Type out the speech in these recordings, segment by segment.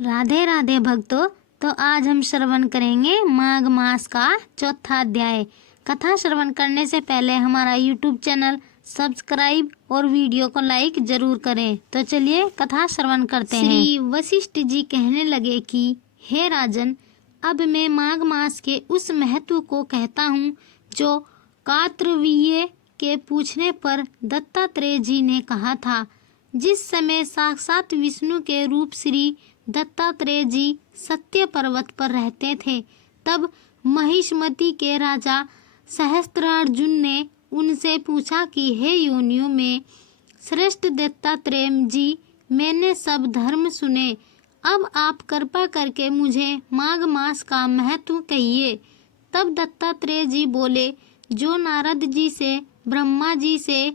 राधे राधे भक्तों। तो आज हम श्रवण करेंगे माघ मास का चौथा अध्याय। कथा श्रवण करने से पहले हमारा YouTube चैनल सब्सक्राइब और वीडियो को लाइक जरूर करें। तो चलिए कथा श्रवण करते हैं। श्री वशिष्ठ जी कहने लगे कि हे राजन, अब मैं माघ मास के उस महत्व को कहता हूँ जो कार्तवीर्य के पूछने पर दत्तात्रेय जी ने कहा था। जिस समय साक्षात विष्णु के रूप श्री दत्तात्रेय जी सत्य पर्वत पर रहते थे, तब महिष्मति के राजा सहस्त्रार्जुन ने उनसे पूछा कि हे योनियों में श्रेष्ठ दत्तात्रेय जी, मैंने सब धर्म सुने, अब आप कृपा करके मुझे माघ मास का महत्व कहिए। तब दत्तात्रेय जी बोले, जो नारद जी से ब्रह्मा जी से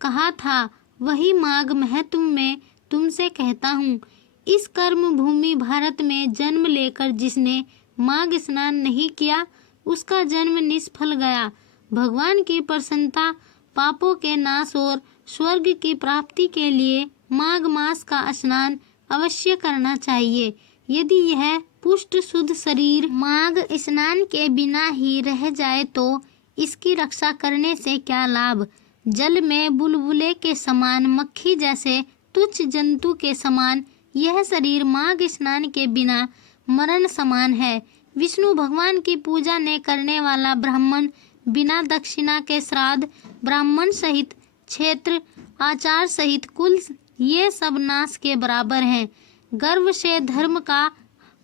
कहा था वही माघ महत्व में तुमसे कहता हूँ। इस कर्म भूमि भारत में जन्म लेकर जिसने माघ स्नान नहीं किया, उसका जन्म निष्फल गया। भगवान की प्रसन्नता, पापों के नाश और स्वर्ग की प्राप्ति के लिए माघ मास का स्नान अवश्य करना चाहिए। यदि यह पुष्ट शुद्ध शरीर माघ स्नान के बिना ही रह जाए तो इसकी रक्षा करने से क्या लाभ। जल में बुलबुले के समान, मक्खी जैसे तुच्छ जंतु के समान यह शरीर माघ स्नान के बिना मरण समान है। विष्णु भगवान की पूजा न करने वाला ब्राह्मण बिना दक्षिणा के श्राद्ध, ब्राह्मण सहित क्षेत्र, आचार सहित कुल, ये सब नाश के बराबर हैं। गर्व से धर्म का,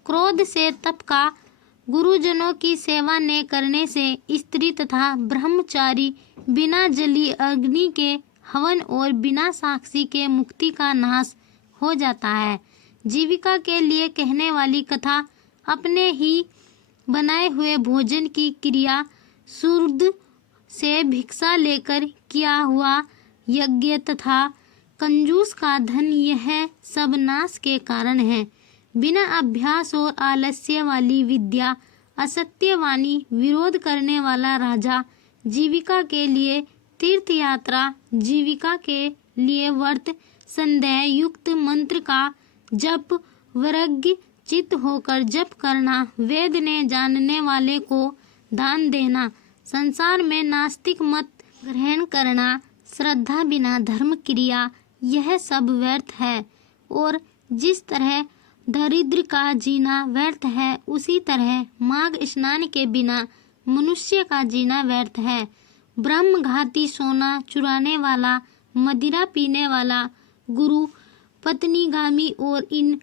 क्रोध से तप का, गुरुजनों की सेवा न करने से स्त्री तथा ब्रह्मचारी बिना जली अग्नि के हवन और बिना साक्षी के मुक्ति का नाश हो जाता है। जीविका के लिए कहने वाली कथा, अपने ही बनाए हुए भोजन की क्रिया, शुद्ध से भिक्षा लेकर किया हुआ यज्ञ तथा कंजूस का धन, यह सब नाश के कारण है। बिना अभ्यास और आलस्य वाली विद्या, असत्यवाणी, विरोध करने वाला राजा, जीविका के लिए तीर्थ यात्रा, जीविका के लिए व्रत, संदेह युक्त मंत्र का जप, वैराग्य चित्त होकर जप करना, वेद ने जानने वाले को दान देना, संसार में नास्तिक मत ग्रहण करना, श्रद्धा बिना धर्म क्रिया, यह सब व्यर्थ है। और जिस तरह दरिद्र का जीना व्यर्थ है, उसी तरह माघ स्नान के बिना मनुष्य का जीना व्यर्थ है। ब्रह्मघाती, सोना चुराने वाला, मदिरा पीने वाला, गुरु पत्नीगामी और इन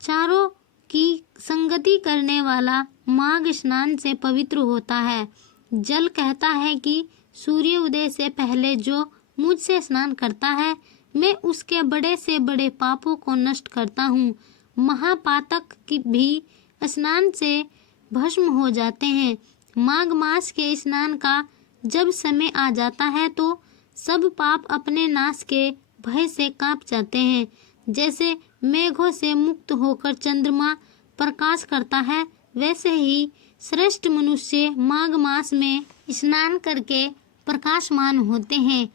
चारों की संगति करने वाला माघ स्नान से पवित्र होता है। जल कहता है कि सूर्य उदय से पहले जो मुझसे स्नान करता है, मैं उसके बड़े से बड़े पापों को नष्ट करता हूँ। महापातक की भी स्नान से भस्म हो जाते हैं। माघ मास के स्नान का जब समय आ जाता है तो सब पाप अपने नाश के भय से कांप जाते हैं। जैसे मेघों से मुक्त होकर चंद्रमा प्रकाश करता है, वैसे ही श्रेष्ठ मनुष्य माघ मास में स्नान करके प्रकाशमान होते हैं।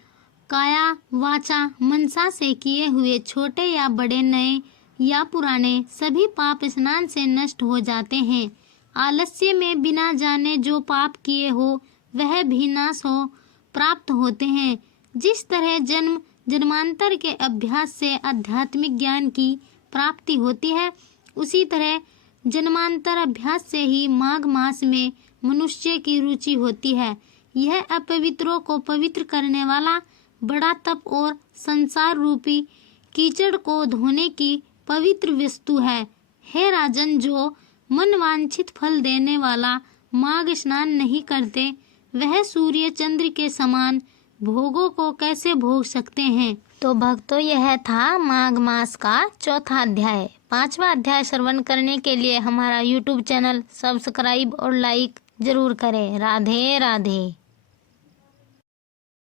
काया वाचा मनसा से किए हुए छोटे या बड़े, नए या पुराने, सभी पाप स्नान से नष्ट हो जाते हैं। आलस्य में बिना जाने जो पाप किए हो वह भी नाश हो प्राप्त होते हैं। जिस तरह जन्म जन्मांतर के अभ्यास से आध्यात्मिक ज्ञान की प्राप्ति होती है, उसी तरह जन्मांतर अभ्यास से ही माघ मास में मनुष्य की रुचि होती है। यह अपवित्रों को पवित्र करने वाला बड़ा तप और संसार रूपी कीचड़ को धोने की पवित्र वस्तु है। हे राजन, जो मन वांछित फल देने वाला माघ स्नान नहीं करते, वह सूर्य चंद्र के समान भोगों को कैसे भोग सकते हैं। तो भक्तों, यह था माघ मास का चौथा अध्याय। पांचवा अध्याय श्रवण करने के लिए हमारा YouTube चैनल सब्सक्राइब और लाइक जरूर करें। राधे राधे।